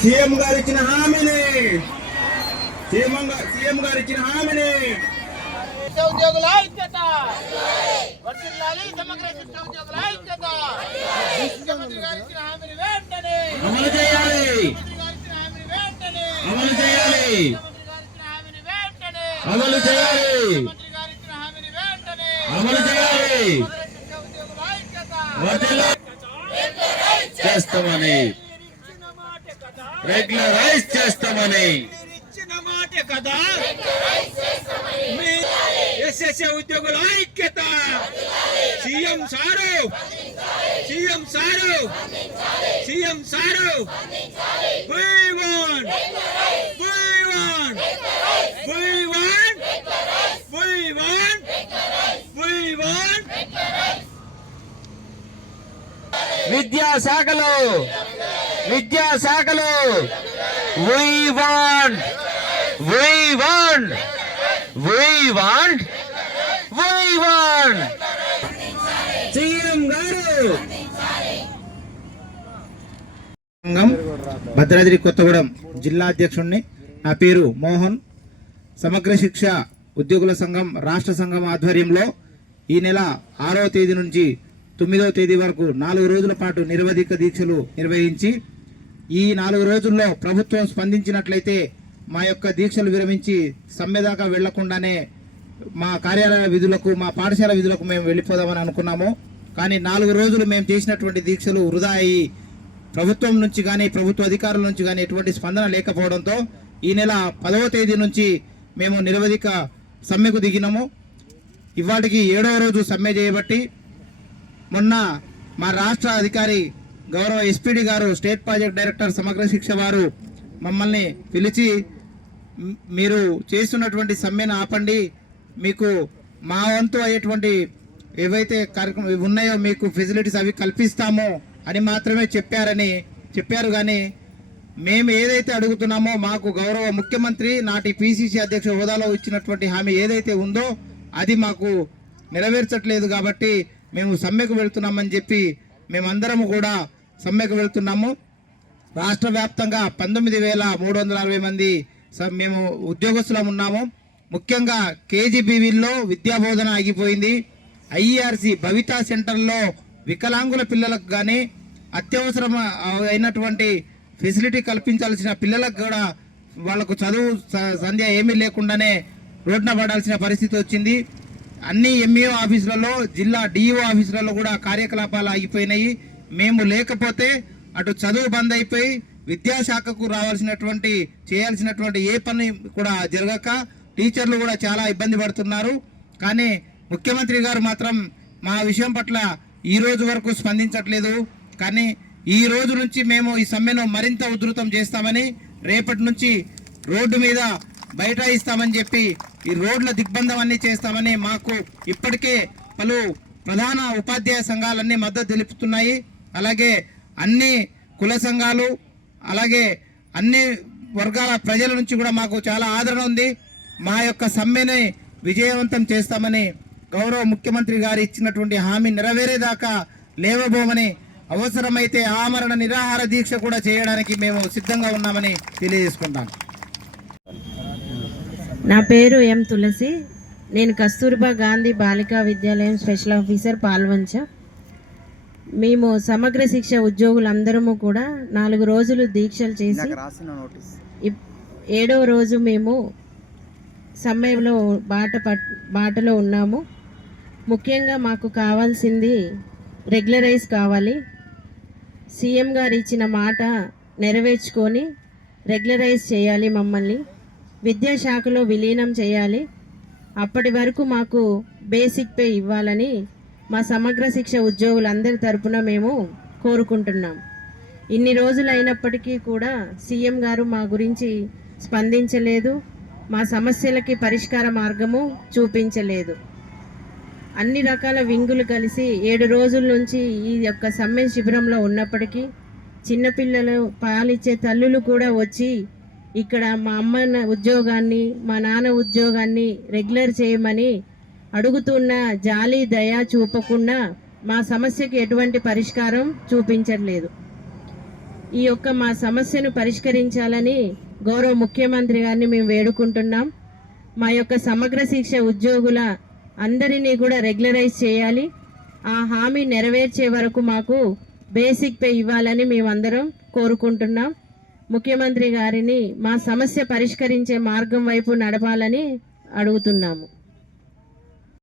CM గారు ఇచ్చిన హామీని సీఎం గా- సీఎం గారు ఇచ్చిన హామీని శిక్ష ఉద్యోగుల ఐక్యత వర్ధిల్లాలి సమగ్ర శిక్ష ఉద్యోగుల ఐక్యత ముఖ్యమంత్రి గారు ఇచ్చిన హామీని వెంటనే అమలు చేయాలి ముఖ్యమంత్రి గారు ఇచ్చిన హామీని వెంటనే అమలు చేయాలి ముఖ్యమంత్రి గారు ఇచ్చిన హామీని వెంటనే అమలు చేయాలి ముఖ్యమంత్రి గారు ఇచ్చిన హామీని వెంటనే అమలు చేయాలి సమగ్ర శిక్ష ఉద్యోగుల ఐక్యత వదిలి చేస్తామని ఇచ్చిన మాట కదా రెగ్యులరైజ్ చేస్తామని. ఇచ్చిన మాట కదా. ఎస్ఎస్ఏ ఉద్యోగుల ఐక్యత. CM sir. CM sir. CM sir. We విద్యా We we want we want we want we విద్యాశాఖలో సీఎం గారు. సంఘం భద్రాద్రి కొత్తగూడెం జిల్లా అధ్యక్షుడిని నా పేరు మోహన్. సమగ్ర శిక్ష ఉద్యోగుల సంఘం రాష్ట్ర సంఘం ఆధ్వర్యంలో ఈ నెల ఆరవ తేదీ నుంచి తొమ్మిదవ తేదీ వరకు నాలుగు రోజుల పాటు నిరవధిక దీక్షలు నిర్వహించి ఈ నాలుగు రోజుల్లో ప్రభుత్వం స్పందించినట్లయితే మా యొక్క దీక్షలు విరమించి సమ్మె దాకా వెళ్ళకుండానే మా కార్యాలయ విధులకు మా పాఠశాల విధులకు మేము వెళ్ళిపోదామని అనుకున్నాము. కానీ నాలుగు రోజులు మేము చేసినటువంటి దీక్షలు వృధా అయ్యి ప్రభుత్వం నుంచి కానీ ప్రభుత్వ అధికారుల నుంచి కానీ ఎటువంటి స్పందన లేకపోవడంతో ఈ నెల పదవ తేదీ నుంచి మేము నిరవధిక సమ్మెకు దిగినాము. ఇవాటికి ఏడవ రోజు సమ్మె చేయబట్టి మొన్న మా రాష్ట్ర అధికారి గౌరవ ఎస్పీడి గారు స్టేట్ ప్రాజెక్ట్ డైరెక్టర్ సమగ్ర శిక్ష వారు మమ్మల్ని పిలిచి మీరు చేస్తున్నటువంటి సమ్మెను ఆపండి. మీకు మా వంతు అయ్యేటువంటి ఏవైతే కార్యక్రమం ఉన్నాయో మీకు ఫెసిలిటీస్ అవి కల్పిస్తాము అని మాత్రమే చెప్పారని చెప్పారు. కానీ మేము ఏదైతే అడుగుతున్నామో మాకు గౌరవ ముఖ్యమంత్రి నాటి పిసిసి అధ్యక్ష హోదాలో ఇచ్చినటువంటి హామీ ఏదైతే ఉందో అది మాకు నెరవేర్చట్లేదు కాబట్టి మేము సమ్మెకు వెళ్తున్నామని చెప్పి మేమందరము కూడా సమ్మెకు వెళ్తున్నాము. రాష్ట్ర వ్యాప్తంగా పంతొమ్మిది వేల మూడు వందల అరవై మంది స- మేము ఉద్యోగస్తులం ఉన్నాము. ముఖ్యంగా కేజీబీవీల్లో విద్యా బోధన ఆగిపోయింది. ఐఆర్సి భవితా సెంటర్లో వికలాంగుల పిల్లలకు కానీ అత్యవసరం అయినటువంటి ఫెసిలిటీ కల్పించాల్సిన పిల్లలకు కూడా వాళ్ళకు చదువు స- సంధ్య ఏమీ లేకుండానే రోడ్న పడాల్సిన పరిస్థితి వచ్చింది. అన్ని ఎంఈఓ ఆఫీసులలో జిల్లా డిఈఓ ఆఫీసులలో కూడా కార్యకలాపాలు ఆగిపోయినాయి. మేము లేకపోతే అటు చదువు బంద్ అయిపోయి విద్యాశాఖకు రావాల్సినటువంటి చేయాల్సినటువంటి ఏ పని కూడా జరగక టీచర్లు కూడా చాలా ఇబ్బంది పడుతున్నారు. కానీ ముఖ్యమంత్రి గారు మాత్రం మా విషయం పట్ల ఈ రోజు వరకు స్పందించట్లేదు. కానీ ఈ రోజు నుంచి మేము ఈ సమ్మెను మరింత ఉధృతం చేస్తామని రేపటి నుంచి రోడ్డు మీద బయట ఇస్తామని చెప్పి ఈ రోడ్ల దిగ్బంధం అన్నీ చేస్తామని మాకు ఇప్పటికే పలు ప్రధాన ఉపాధ్యాయ సంఘాలన్నీ మద్దతు తెలుపుతున్నాయి. అలాగే అన్ని కుల సంఘాలు అలాగే అన్ని వర్గాల ప్రజల నుంచి కూడా మాకు చాలా ఆదరణ ఉంది. మా యొక్క సమ్మెని విజయవంతం చేస్తామని గౌరవ ముఖ్యమంత్రి గారు ఇచ్చినటువంటి హామీ నెరవేరేదాకా లేవబోమని అవసరమైతే ఆమరణ నిరాహార దీక్ష కూడా చేయడానికి మేము సిద్ధంగా ఉన్నామని తెలియజేసుకుంటాను. నా పేరు ఎం తులసి. నేను కస్తూర్బా గాంధీ బాలికా విద్యాలయం స్పెషల్ ఆఫీసర్ పాల్వంచ. మేము సమగ్ర శిక్ష ఉద్యోగులందరము కూడా నాలుగు రోజులు దీక్షలు చేసి ఏడవ రోజు మేము సమ్మెలో బాట పట్ బాటలో ఉన్నాము. ముఖ్యంగా మాకు కావాల్సింది రెగ్యులరైజ్ కావాలి. సీఎం గారు ఇచ్చిన మాట నెరవేర్చుకొని రెగ్యులరైజ్ చేయాలి మమ్మల్ని. విద్యాశాఖలో విలీనం చేయాలి. అప్పటి వరకు మాకు బేసిక్ పే ఇవ్వాలని మా సమగ్ర శిక్ష ఉద్యోగులందరి తరపున మేము కోరుకుంటున్నాం. ఇన్ని రోజులు అయినప్పటికీ కూడా సీఎం గారు మా గురించి స్పందించలేదు. మా సమస్యలకి పరిష్కార మార్గము చూపించలేదు. అన్ని రకాల వింగులు కలిసి ఏడు రోజుల నుంచి ఈ యొక్క సమ్మె శిబిరంలో ఉన్నప్పటికీ చిన్నపిల్లలు పాలిచ్చే తల్లులు కూడా వచ్చి ఇక్కడ మా అమ్మ ఉద్యోగాన్ని మా నాన్న ఉద్యోగాన్ని రెగ్యులర్ చేయమని అడుగుతున్న జాలి దయ చూపకుండా మా సమస్యకి ఎటువంటి పరిష్కారం చూపించట్లేదు. ఈ యొక్క మా సమస్యను పరిష్కరించాలని గౌరవ ముఖ్యమంత్రి గారిని మేము వేడుకుంటున్నాం. మా యొక్క సమగ్ర శిక్ష ఉద్యోగుల అందరినీ కూడా రెగ్యులరైజ్ చేయాలి. ఆ హామీ నెరవేర్చే వరకు మాకు బేసిక్ పే ఇవ్వాలని మేమందరం కోరుకుంటున్నాం. ముఖ్యమంత్రి గారిని మా సమస్య పరిష్కరించే మార్గం వైపు నడపాలని అడుగుతున్నాము.